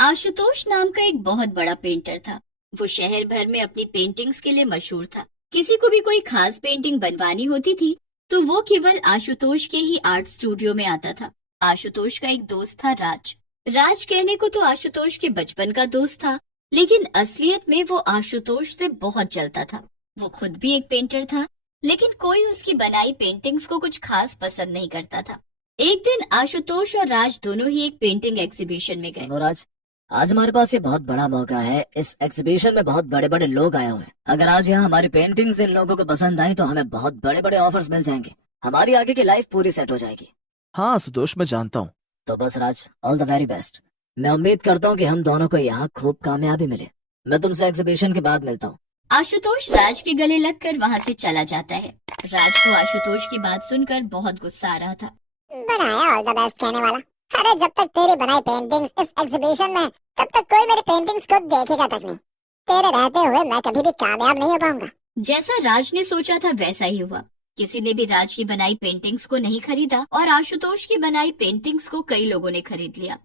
आशुतोष नाम का एक बहुत बड़ा पेंटर था। वो शहर भर में अपनी पेंटिंग्स के लिए मशहूर था। किसी को भी कोई खास पेंटिंग बनवानी होती थी तो वो केवल आशुतोष के ही आर्ट स्टूडियो में आता था। आशुतोष का एक दोस्त था राज। राज कहने को तो आशुतोष के बचपन का दोस्त था, लेकिन असलियत में वो आशुतोष से बहुत जलता था। वो खुद भी एक पेंटर था, लेकिन कोई उसकी बनाई पेंटिंग्स को कुछ खास पसंद नहीं करता था। एक दिन आशुतोष और राज दोनों ही एक पेंटिंग एग्जीबिशन में गए। सुनो राज, आज हमारे पास ये बहुत बड़ा मौका है। इस एग्जीबिशन में बहुत बड़े बड़े लोग आए हुए हैं। अगर आज यहाँ हमारी पेंटिंग्स इन लोगों को पसंद आई तो हमें बहुत बड़े बड़े ऑफर्स मिल जाएंगे। हमारी आगे की लाइफ पूरी सेट हो जाएगी। हाँ आशुतोष, मैं जानता हूँ। तो बस राज, ऑल द वेरी बेस्ट। मैं उम्मीद करता हूँ कि हम दोनों को यहाँ खूब कामयाबी मिले। मैं तुमसे एग्जीबिशन के बाद मिलता हूँ। आशुतोष राज के गले लगकर वहाँ से चला जाता है। राज को आशुतोष की बात सुनकर बहुत गुस्सा आ रहा था। बनाया ऑल द बेस्ट कहने वाला। अरे जब तक तेरी बनाई पेंटिंग्स इस एग्जीबिशन में, तब तक कोई मेरी पेंटिंग्स को देखेगा तक नहीं। तेरे रहते हुए मैं कभी भी कामयाब नहीं हो पाऊंगा। जैसा राज ने सोचा था वैसा ही हुआ। किसी ने भी राज की बनाई पेंटिंग्स को नहीं खरीदा और आशुतोष की बनाई पेंटिंग्स को कई लोगों ने खरीद लिया।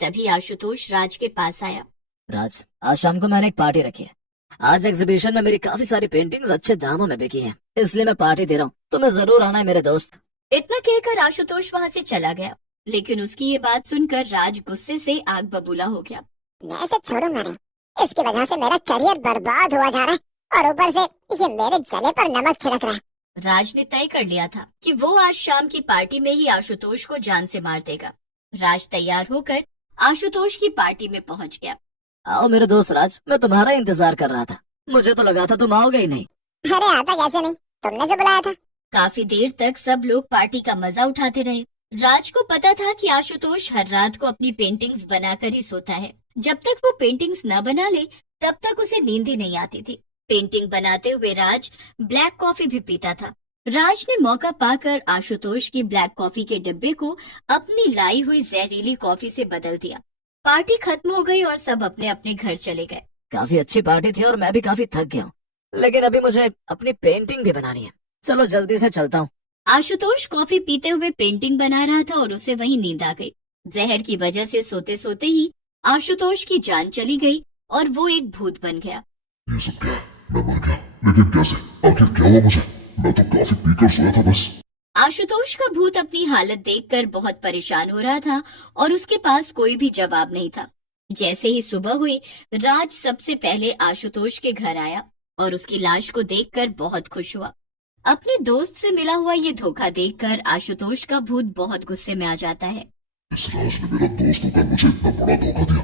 तभी आशुतोष राज के पास आया। राज, आज शाम को मैंने एक पार्टी रखी है। आज एग्जीबिशन में मेरी काफी सारी पेंटिंग्स अच्छे दामों में बिकी हैं, इसलिए मैं पार्टी दे रहा हूँ। तुम्हें जरूर आना है मेरे दोस्त। इतना कहकर आशुतोष वहाँ से चला गया, लेकिन उसकी ये बात सुनकर राज गुस्से से आग बबूला हो गया। मैं इसे छोड़ूंगा नहीं। इसकी वजह से मेरा करियर बर्बाद हुआ जा रहा है और ऊपर से ये मेरे जले पर नमक छिड़क रहा है। राज ने तय कर लिया था कि वो आज शाम की पार्टी में ही आशुतोष को जान से मार देगा। राज तैयार होकर आशुतोष की पार्टी में पहुंच गया। आओ मेरे दोस्त राज, मैं तुम्हारा इंतजार कर रहा था। मुझे तो लगा था तुम आओगे ही नहीं। अरे आता कैसे नहीं, तुमने जो बुलाया था। काफी देर तक सब लोग पार्टी का मजा उठाते रहे। राज को पता था कि आशुतोष हर रात को अपनी पेंटिंग्स बनाकर ही सोता है। जब तक वो पेंटिंग्स न बना ले तब तक उसे नींद ही नहीं आती थी। पेंटिंग बनाते हुए राज ब्लैक कॉफी भी पीता था। राज ने मौका पाकर आशुतोष की ब्लैक कॉफी के डिब्बे को अपनी लाई हुई जहरीली कॉफी से बदल दिया। पार्टी खत्म हो गई और सब अपने अपने घर चले गए। काफी अच्छी पार्टी थी और मैं भी काफी थक गया हूँ, लेकिन अभी मुझे अपनी पेंटिंग भी बनानी है। चलो जल्दी से चलता हूँ। आशुतोष कॉफी पीते हुए पेंटिंग बना रहा था और उसे वहीं नींद आ गई। जहर की वजह से सोते सोते ही आशुतोष की जान चली गई और वो एक भूत बन गया। ये सब क्या है? मैं मर गया, लेकिन कैसे? आखिर क्या हुआ मुझे? मैं तो काफी पीकर सोया था बस। आशुतोष का भूत अपनी हालत देखकर बहुत परेशान हो रहा था और उसके पास कोई भी जवाब नहीं था। जैसे ही सुबह हुई, राज सबसे पहले आशुतोष के घर आया और उसकी लाश को देखकर बहुत खुश हुआ। अपने दोस्त से मिला हुआ ये धोखा देखकर आशुतोष का भूत बहुत गुस्से में आ जाता है। इस राज ने मेरा दोस्त होकर मुझे इतना बड़ा धोखा दिया।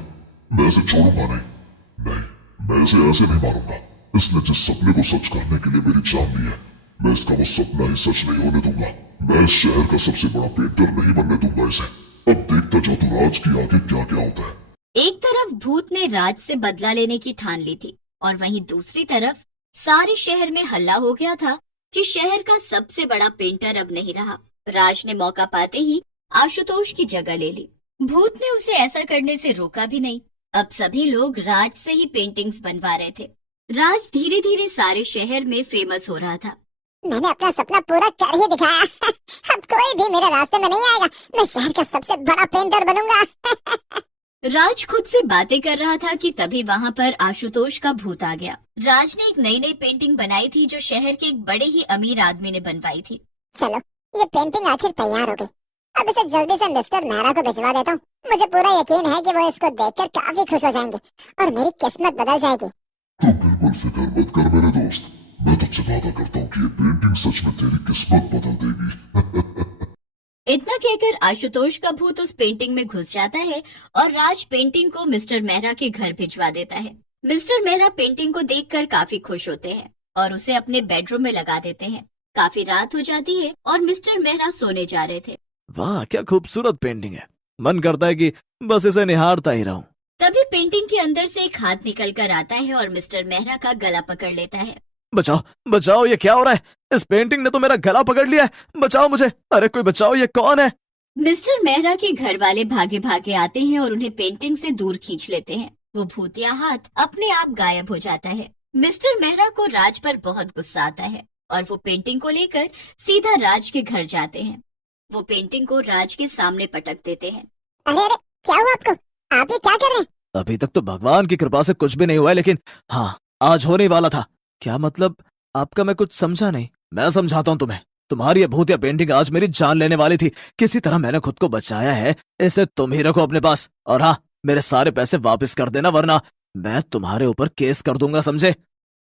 मैं इसे छोड़ूंगा नहीं, मैं इसे ऐसे नहीं मारूंगा। इसने जिस सपने को सच करने के लिए मेरी जान ली है, मैं इसका वो सपना ही सच नहीं होने दूंगा। मैं इस शहर का सबसे बड़ा पेंटर नहीं बनने दूंगा इसे। अब देखता जा तू राज की आगे क्या क्या होता है। एक तरफ भूत ने राज से बदला लेने की ठान ली थी और वहीं दूसरी तरफ सारे शहर में हल्ला हो गया था कि शहर का सबसे बड़ा पेंटर अब नहीं रहा। राज ने मौका पाते ही आशुतोष की जगह ले ली। भूत ने उसे ऐसा करने से रोका भी नहीं। अब सभी लोग राज से ही पेंटिंग्स बनवा रहे थे। राज धीरे धीरे सारे शहर में फेमस हो रहा था। मैंने अपना सपना पूरा कर ही दिखाया। अब कोई भी मेरे रास्ते में नहीं आएगा। मैं शहर का सबसे बड़ा पेंटर बनूंगा। राज खुद से बातें कर रहा था कि तभी वहाँ पर आशुतोष का भूत आ गया। राज ने एक नई नई पेंटिंग बनाई थी जो शहर के एक बड़े ही अमीर आदमी ने बनवाई थी। चलो, ये पेंटिंग आखिर तैयार हो गई। अब इसे जल्दी से मिस्टर मेहरा को भिजवा देता हूँ। मुझे पूरा यकीन है कि वो इसको देखकर काफी खुश हो जाएंगे और मेरी किस्मत बदल जाएगी। तो बिल्कुल फिक्र मत कर मेरे दोस्त। मैं तुझसे वादा करता हूँ कि ये पेंटिंग सच में तेरी किस्मत बदल देगी। इतना कहकर आशुतोष का भूत उस पेंटिंग में घुस जाता है और राज पेंटिंग को मिस्टर मेहरा के घर भिजवा देता है। मिस्टर मेहरा पेंटिंग को देखकर काफी खुश होते हैं और उसे अपने बेडरूम में लगा देते हैं। काफी रात हो जाती है और मिस्टर मेहरा सोने जा रहे थे। वाह, क्या खूबसूरत पेंटिंग है। मन करता है कि बस इसे निहारता ही रहूं। तभी पेंटिंग के अंदर से एक हाथ निकल कर आता है और मिस्टर मेहरा का गला पकड़ लेता है। बचाओ बचाओ, ये क्या हो रहा है? इस पेंटिंग ने तो मेरा गला पकड़ लिया है। बचाओ मुझे, अरे कोई बचाओ, ये कौन है? मिस्टर मेहरा के घर वाले भागे भागे आते हैं और उन्हें पेंटिंग से दूर खींच लेते हैं। वो भूतिया हाथ अपने आप गायब हो जाता है। मिस्टर मेहरा को राज पर बहुत गुस्सा आता है और वो पेंटिंग को लेकर सीधा राज के घर जाते हैं। वो पेंटिंग को राज के सामने पटक देते हैं। अरे अरे, क्या हुआ आपको? आप ये क्या कर रहे हैं? अभी तक तो भगवान की कृपा से कुछ भी नहीं हुआ है, लेकिन हाँ, आज होने वाला था। क्या मतलब? आपका मैं कुछ समझा नहीं। मैं समझाता हूँ तुम्हें। तुम्हारी ये भूतिया पेंटिंग आज मेरी जान लेने वाली थी। किसी तरह मैंने खुद को बचाया है। इसे तुम ही रखो अपने पास, और हाँ, मेरे सारे पैसे वापस कर देना, वरना मैं तुम्हारे ऊपर केस कर दूंगा, समझे?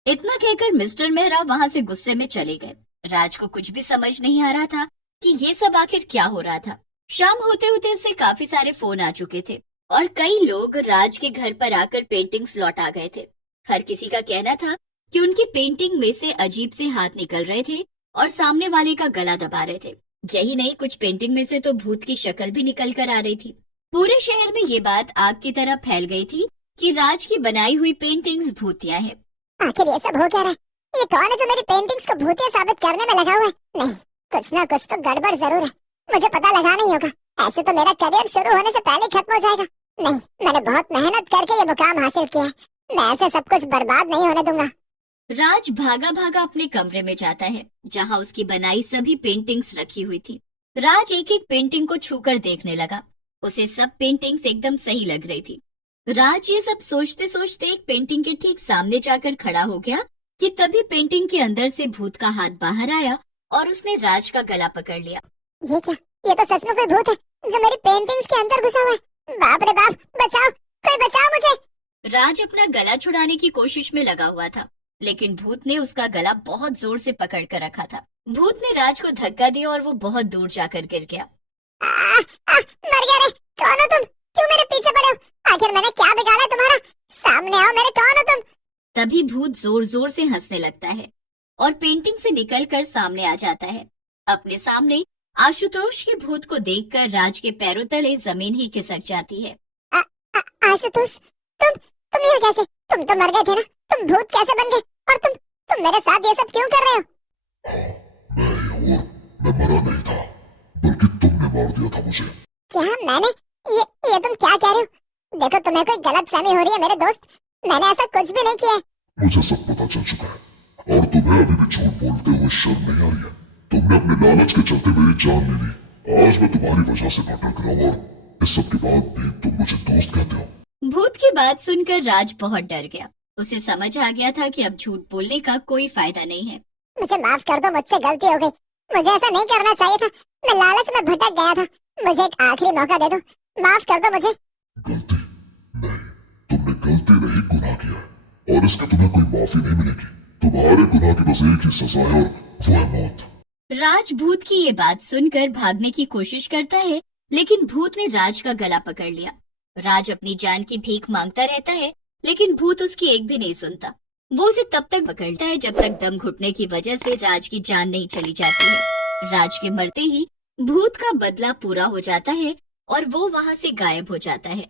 इतना कहकर मिस्टर मेहरा वहाँ से गुस्से में चले गए। राज को कुछ भी समझ नहीं आ रहा था कि ये सब आखिर क्या हो रहा था। शाम होते होते उसे काफी सारे फोन आ चुके थे और कई लोग राज के घर पर आकर पेंटिंग्स लौटा गए थे। हर किसी का कहना था कि उनकी पेंटिंग में से अजीब से हाथ निकल रहे थे और सामने वाले का गला दबा रहे थे। यही नहीं, कुछ पेंटिंग में से तो भूत की शक्ल भी निकल कर आ रही थी। पूरे शहर में ये बात आग की तरह फैल गई थी कि राज की बनाई हुई पेंटिंग्स भूतिया है। आखिर ये सब हो क्या रहा है? ये कौन है जो मेरी पेंटिंग्स को भूतिया साबित करने में लगा हुआ है? नहीं, कुछ ना कुछ तो गड़बड़ जरूर है। मुझे पता लगाना ही होगा। ऐसे तो मेरा करियर शुरू होने से पहले खत्म हो जाएगा। नहीं, मैंने बहुत मेहनत करके ये मुकाम हासिल किया है। मैं ऐसे सब कुछ बर्बाद नहीं होने दूंगा। राज भागा भागा अपने कमरे में जाता है, जहां उसकी बनाई सभी पेंटिंग्स रखी हुई थी। राज एक एक पेंटिंग को छूकर देखने लगा। उसे सब पेंटिंग्स एकदम सही लग रही थी। राज ये सब सोचते सोचते एक पेंटिंग के ठीक सामने जाकर खड़ा हो गया कि तभी पेंटिंग के अंदर से भूत का हाथ बाहर आया और उसने राज का गला पकड़ लिया। ये क्या? ये तो सच में कोई भूत है जो मेरी पेंटिंग्स के अंदर घुसा हुआ है। बाप रे बाप, बचाओ, कोई बचाओ मुझे। राज अपना गला छुड़ाने की कोशिश में लगा हुआ था, लेकिन भूत ने उसका गला बहुत जोर से पकड़ कर रखा था। भूत ने राज को धक्का दिया और वो बहुत दूर जाकर गिर गया। मर गया रे। कौन हो तुम? क्यों मेरे पीछे पड़े हो? आखिर मैंने क्या बिगाड़ा तुम्हारा? सामने आओ, मेरे कौन हो तुम? तभी भूत जोर जोर से हंसने लगता है और पेंटिंग से निकलकर सामने आ जाता है। अपने सामने आशुतोष के भूत को देखकर राज के पैरों तले जमीन ही खिसक जाती है। आशुतोष, तुम यहाँ कैसे? तुम तो मर गए थे ना? तुम भूत कैसे बन गए? और तुम मेरे साथ ये सब क्यों कर रहे हो? मैं मरा नहीं था, बल्कि तुमने मार दिया था मुझे। क्या मैंने? ये तुम क्या कह रहे हो? देखो, तुम्हें कोई गलत फहमी हो रही है मेरे दोस्त। मैंने ऐसा कुछ भी नहीं किया है। मुझे सब पता चल चुका है, और तुम्हें अभी भी झूठ बोलते हुए शर्म नहीं आ रही है? तुमने अपने लालच के चलते मेरी जान ले ली। आज मैं तुम्हारी वजह से भटक रहा हूँ, और इस सब के बाद भी तुम मुझे दोस्त कहते हो। भूत की बात सुनकर राज बहुत डर गया। उसे समझ आ गया था कि अब झूठ बोलने का कोई फायदा नहीं है। मुझे माफ कर दो, मुझसे गलती हो गई। मुझे ऐसा नहीं करना चाहिए था। मैं लालच में भटक गया था। मुझे एक आखिरी मौका दे दो, माफ कर दो मुझे। गलती नहीं, तुमने गलती नहीं, गुनाह किया है, और इसकी तुम्हें कोई माफी नहीं मिलेगी। तुम्हारे गुनाह की बस एक ही सजा है, और वो है मौत। राज भूत की ये बात सुनकर भागने की कोशिश करता है, लेकिन भूत ने राज का गला पकड़ लिया। राज अपनी जान की भीख मांगता रहता है, लेकिन भूत उसकी एक भी नहीं सुनता। वो उसे तब तक पकड़ता है जब तक दम घुटने की वजह से राज की जान नहीं चली जाती है। राज के मरते ही भूत का बदला पूरा हो जाता है और वो वहाँ से गायब हो जाता है।